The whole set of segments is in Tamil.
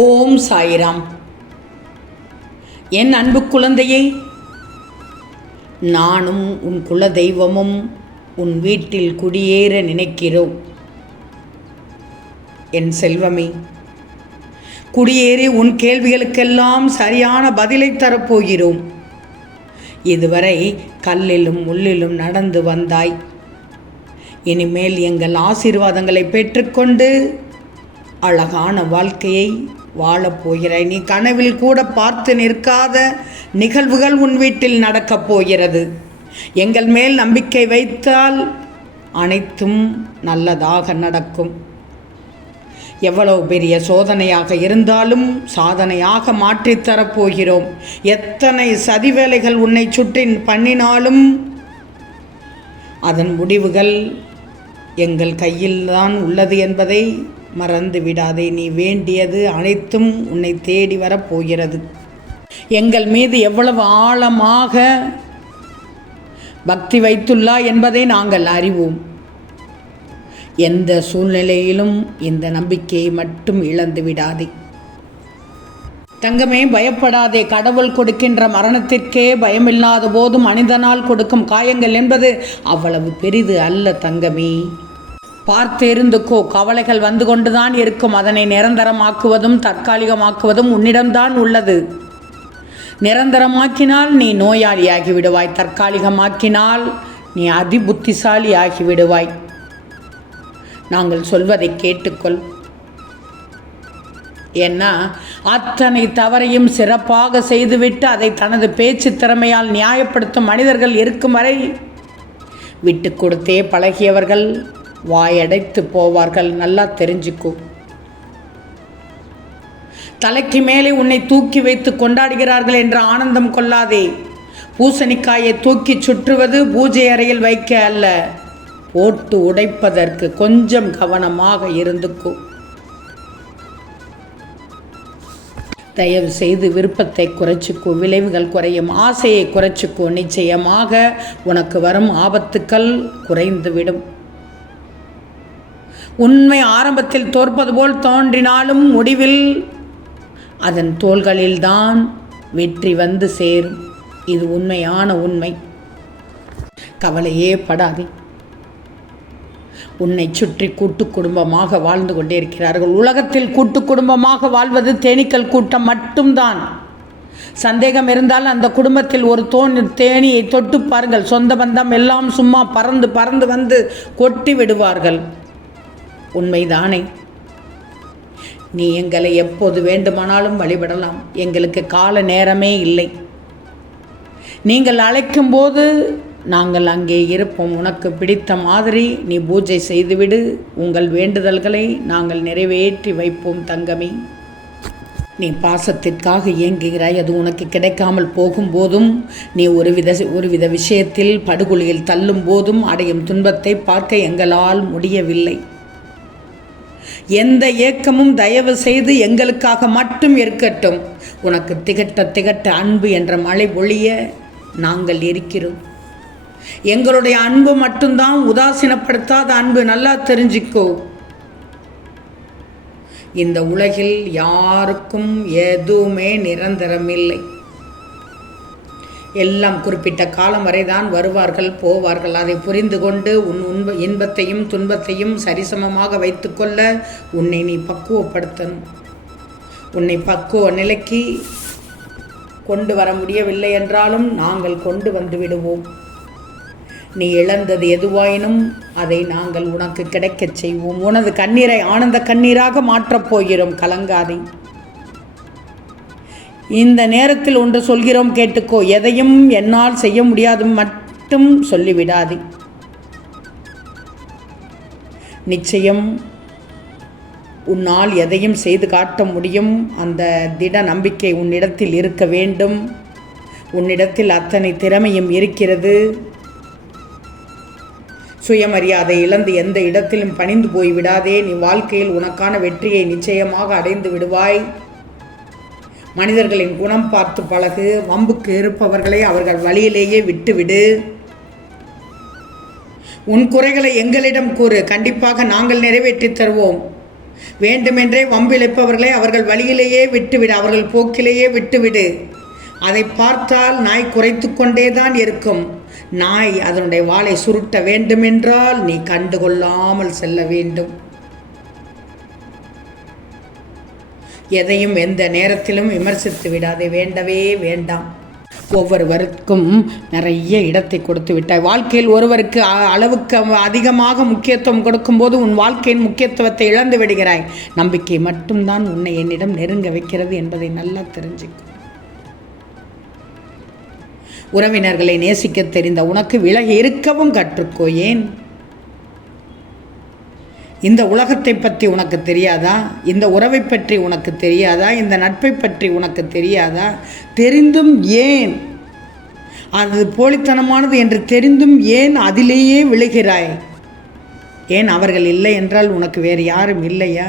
ஓம் சாய்ராம். என் அன்பு குழந்தையே நானும் உன் குல தெய்வமும் உன் வீட்டில் குடியேற நினைக்கிறோம். என் செல்வமே குடியேறி உன் கேள்விகளுக்கெல்லாம் சரியான பதிலை தரப்போகிறோம். இதுவரை கல்லிலும் முள்ளிலும் நடந்து வந்தாய். இனிமேல் எங்கள் ஆசீர்வாதங்களை பெற்றுக்கொண்டு அழகான வாழ்க்கையை வாழப் போகிறாய் நீ கனவில் கூட பார்த்து நிற்காத நிகழ்வுகள் உன் வீட்டில் நடக்கப் போகிறது. எங்கள் மேல் நம்பிக்கை வைத்தால் அனைத்தும் நல்லதாக நடக்கும். எவ்வளவு பெரிய சோதனையாக இருந்தாலும் சாதனையாக மாற்றித் தரப்போகிறோம் எத்தனை சதிவேலைகள் உன்னை சுற்றி பண்ணினாலும் அதன் முடிவுகள் எங்கள் கையில்தான் உள்ளது என்பதை மறந்து விடாதே நீ வேண்டியது அனைத்தும் உன்னை தேடி வரப்போகிறது எங்கள் மீது எவ்வளவு ஆழமாக பக்தி வைத்துள்ளா என்பதை நாங்கள் அறிவோம். எந்த சூழ்நிலையிலும் இந்த நம்பிக்கையை மட்டும் இழந்து விடாதே. தங்கமே பயப்படாதே. கடவுள் கொடுக்கின்ற மரணத்திற்கே பயமில்லாத போது மனிதனால் கொடுக்கும் காயங்கள் என்பது அவ்வளவு பெரிது அல்ல தங்கமே. பார்த்தெருந்துக்கோ. கவலைகள் வந்து கொண்டுதான் இருக்கும். அதனை நிரந்தரமாக்குவதும் தற்காலிகமாக்குவதும் உன்னிடம்தான் உள்ளது. நிரந்தரமாக்கினால் நீ நோயாளியாகி விடுவாய் தற்காலிகமாக்கினால் நீ அதி புத்திசாலி விடுவாய் நாங்கள் சொல்வதை கேட்டுக்கொள். ஏன்னா அத்தனை தவறையும் சிறப்பாக செய்துவிட்டு அதை தனது பேச்சு திறமையால் நியாயப்படுத்தும் மனிதர்கள் இருக்கும் வரை விட்டு கொடுத்தே பழகியவர்கள். வாயடைத்து போவார்கள் நல்லா தெரிஞ்சுக்கோ. தலைக்கு மேலே உன்னை தூக்கி வைத்து கொண்டாடுகிறார்கள் என்ற ஆனந்தம் கொள்ளாதே. பூசணிக்காயை தூக்கி சுற்றுவது பூஜை அறையில் வைக்க அல்ல. போட்டு உடைப்பதற்கு கொஞ்சம் கவனமாக இருந்துக்கோ. தயவு செய்து விருப்பத்தை குறைச்சிக்கோ விளைவுகள் குறையும் ஆசையை குறைச்சிக்கோ. நிச்சயமாக உனக்கு வரும் ஆபத்துக்கள் குறைந்துவிடும். உண்மை ஆரம்பத்தில் தோற்பது போல் தோன்றினாலும் முடிவில் அதன் தோள்களில்தான் வெற்றி வந்து சேரும். இது உண்மையான உண்மை. கவலையே படாதே. உன்னை சுற்றி கூட்டு குடும்பமாக வாழ்ந்து கொண்டே இருக்கிறார்கள். உலகத்தில் கூட்டு குடும்பமாக வாழ்வது தேனீக்கள் கூட்டம் மட்டும்தான். சந்தேகம் இருந்தால் அந்த குடும்பத்தில் ஒரு தோன் தேனியை தொட்டு பாருங்கள். சொந்த பந்தம் எல்லாம் சும்மா பறந்து பறந்து வந்து கொட்டி விடுவார்கள். உண்மைதானே? நீ எங்களை எப்போது வேண்டுமானாலும் வழிபடலாம். எங்களுக்கு கால நேரமே இல்லை. நீங்கள் அழைக்கும்போது நாங்கள் அங்கே இருப்போம். உனக்கு பிடித்த மாதிரி நீ பூஜை செய்துவிடு. உங்கள் வேண்டுதல்களை நாங்கள் நிறைவேற்றி வைப்போம் தங்கமே. நீ பாசத்திற்காக இயங்குகிறாய். அது உனக்கு கிடைக்காமல் போகும்போதும் நீ ஒருவித ஒருவித விஷயத்தில் படுகொலியில் தள்ளும் போதும் அடையும் துன்பத்தை பார்க்க எங்களால் முடியவில்லை. எந்த ஏக்கமும் தயவு செய்து எங்களுக்காக மட்டும் இருக்கட்டும். உனக்கு திகட்ட திகட்ட அன்பு என்ற மழை பொழிய நாங்கள் இருக்கிறோம். எங்களுடைய அன்பு மட்டும்தான் உதாசீனப்படுத்தாத அன்பு நல்லா தெரிஞ்சுக்கோ. இந்த உலகில் யாருக்கும் எதுவுமே நிரந்தரமில்லை. எல்லாம் குறிப்பிட்ட காலம் வரைதான் வருவார்கள் போவார்கள். அதை புரிந்து கொண்டு உன் உன்ப இன்பத்தையும் துன்பத்தையும் சரிசமமாக வைத்துக்கொள்ள உன்னை நீ பக்குவப்படுத்தணும். உன்னை பக்குவ நிலைக்கு கொண்டு வர முடியவில்லை என்றாலும் நாங்கள் கொண்டு வந்து விடுவோம். நீ இழந்தது எதுவாயினும் அதை நாங்கள் உனக்கு கிடைக்கச் செய்வோம். உனது கண்ணீரை ஆனந்த கண்ணீராக மாற்றப் போகிறோம் கலங்காதே. இந்த நேரத்தில் ஒன்று சொல்கிறோம் கேட்டுக்கோ. எதையும் என்னால் செய்ய முடியாது. மட்டும் சொல்லிவிடாதே. நிச்சயம் உன்னால் எதையும் செய்து காட்ட முடியும். அந்த திட நம்பிக்கை உன்னிடத்தில் இருக்க வேண்டும். உன்னிடத்தில் அத்தனை திறமையும் இருக்கிறது. சுயமரியாதை இழந்து எந்த இடத்திலும் பணிந்து போய் விடாதே நீ வாழ்க்கையில் உனக்கான வெற்றியை நிச்சயமாக அடைந்து விடுவாய். மனிதர்களின் குணம் பார்த்து பழகு வம்புக்கு இருப்பவர்களை அவர்கள் வழியிலேயே விட்டுவிடு. உன் குறைகளை எங்களிடம் கூறு கண்டிப்பாக நாங்கள் நிறைவேற்றித் தருவோம். வேண்டுமென்றே வம்பிழைப்பவர்களை அவர்கள் வழியிலேயே விட்டுவிடு அவர்கள் போக்கிலேயே விட்டுவிடு. அதை பார்த்தால் நாய் குறைத்து கொண்டே தான் இருக்கும். நாய் அதனுடைய வாளை சுருட்ட வேண்டுமென்றால் நீ கண்டுகொள்ளாமல் செல்ல வேண்டும். எதையும் எந்த நேரத்திலும் விமர்சித்து விடாதே. வேண்டவே வேண்டாம். ஒவ்வொருவருக்கும் நிறைய இடத்தை கொடுத்து விட்டாய். வாழ்க்கையில் ஒருவருக்கு அ- அளவுக்கு அதிகமாக முக்கியத்துவம் கொடுக்கும்போது உன் வாழ்க்கையின் முக்கியத்துவத்தை இழந்து விடுகிறாய். நம்பிக்கை மட்டும்தான் உன்னை என்னிடம் நெருங்க வைக்கிறது என்பதை நல்லா தெரிஞ்சுக்கும் உறவினர்களை நேசிக்க தெரிந்த உனக்கு விலகி இருக்கவும் கற்றுக்கோ ஏன்? இந்த உலகத்தை பற்றி உனக்கு தெரியாதா? இந்த உறவை பற்றி உனக்கு தெரியாதா? இந்த நட்பை பற்றி உனக்கு தெரியாதா? தெரிந்தும் ஏன்? அது போலித்தனமானது என்று தெரிந்தும் ஏன் அதிலேயே விழுகிறாய்? ஏன் அவர்கள் இல்லை என்றால் உனக்கு வேறு யாரும் இல்லையா?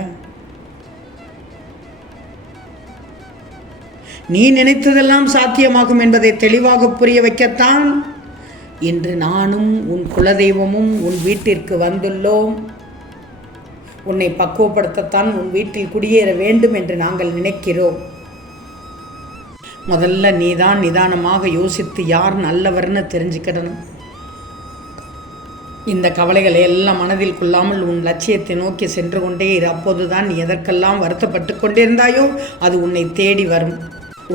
நீ நினைத்ததெல்லாம் சாத்தியமாகும் என்பதை தெளிவாக புரிய வைக்கத்தான் இன்று நானும் உன் குலதெய்வமும் உன் வீட்டிற்கு வந்துள்ளோம். உன்னை பக்குவப்படுத்தத்தான் உன் வீட்டில் குடியேற வேண்டும் என்று நாங்கள் நினைக்கிறோம். முதல்ல நீதான் நிதானமாக யோசித்து யார் நல்லவர்னு தெரிஞ்சுக்கிடணும். இந்த கவலைகளை எல்லாம் மனதில் கொள்ளாமல் உன் லட்சியத்தை நோக்கி சென்று கொண்டே இரு. அப்போதுதான் நீ எதற்கெல்லாம் வருத்தப்பட்டு கொண்டிருந்தாயோ அது உன்னை தேடி வரும்.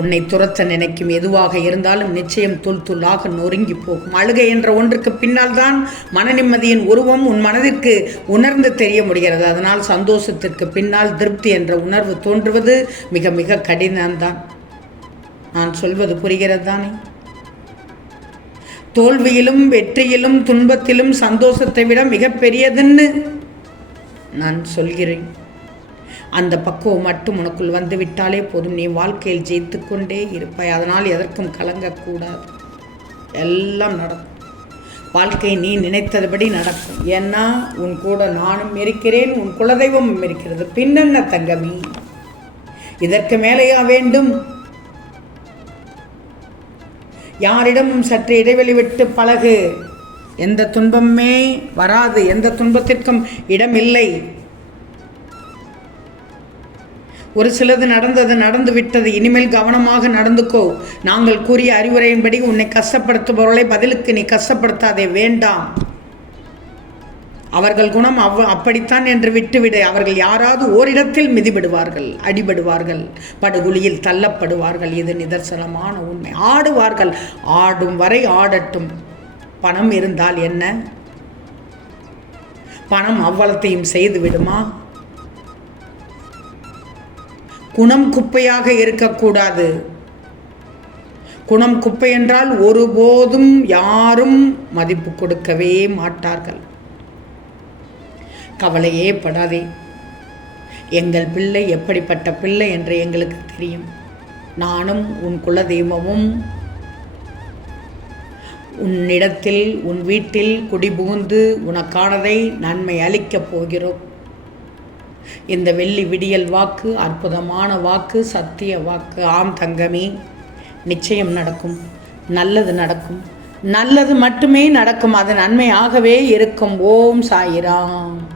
உன்னை துரத்த நினைக்கும் எதுவாக இருந்தாலும் நிச்சயம் துள் துள்ளாக நொறுங்கி போகும். அழுகை என்ற ஒன்றுக்கு பின்னால் தான் மன நிம்மதியின் உருவம் உன் மனதிற்கு உணர்ந்து தெரிய முடிகிறது. அதனால் சந்தோஷத்திற்கு பின்னால் திருப்தி என்ற உணர்வு தோன்றுவது மிக மிக கடினம்தான். நான் சொல்வது புரிகிறது தானே? தோல்வியிலும் வெற்றியிலும் துன்பத்திலும் சந்தோஷத்தை விட மிகப்பெரியதுன்னு நான் சொல்கிறேன். அந்த பக்குவம் மட்டும் உனக்குள் வந்து விட்டாலே போதும். நீ வாழ்க்கையில் ஜெயித்து கொண்டே இருப்பாய். அதனால் எதற்கும் கலங்கக்கூடாது. எல்லாம் நடக்கும். வாழ்க்கை நீ நினைத்ததுபடி நடக்கும். ஏன்னா உன் கூட நானும் இருக்கிறேன் உன் குலதெய்வமும் இருக்கிறது. பின்னென்ன தங்கமி? இதற்கு மேலேயா வேண்டும்? யாரிடமும் சற்று இடைவெளி விட்டு பழகு. எந்த துன்பமே வராது. எந்த துன்பத்திற்கும் இடமில்லை. ஒரு சிலது நடந்தது நடந்து விட்டது. இனிமேல் கவனமாக நடந்துக்கோ. நாங்கள் கூறிய அறிவுரையின்படி உன்னை கஷ்டப்படுத்துபவர்களை பதிலுக்கு நீ கஷ்டப்படுத்தாதே. வேண்டாம். அவர்கள் குணம் அவ் அப்படித்தான் என்று விட்டுவிடு. அவர்கள் யாராவது ஓரிடத்தில் மிதிபடுவார்கள் அடிபடுவார்கள் படுகுழியில் தள்ளப்படுவார்கள். இது நிதர்சனமான உண்மை. ஆடுவார்கள். ஆடும் வரை ஆடட்டும். பணம் இருந்தால் என்ன? பணம் அவ்வளத்தையும் செய்து விடுமா குணம் குப்பையாக இருக்கக்கூடாது. குணம் குப்பை என்றால் ஒருபோதும் யாரும் மதிப்பு கொடுக்கவே மாட்டார்கள். கவலையே படாதே. எங்கள் பிள்ளை எப்படிப்பட்ட பிள்ளை என்று எங்களுக்கு தெரியும். நானும் உன் குலதெய்வமும் உன்னிடத்தில் உன் வீட்டில் குடிபுகுந்து உனக்கானதை நன்மை அளிக்கப் போகிறோம். இந்த வெள்ளி விடியல் வாக்கு அற்புதமான வாக்கு சத்திய வாக்கு. ஆம் தங்கமே நிச்சயம் நடக்கும். நல்லது நடக்கும். நல்லது மட்டுமே நடக்கும். அது நன்மையாகவே இருக்கும். ஓம் சாயிராம்.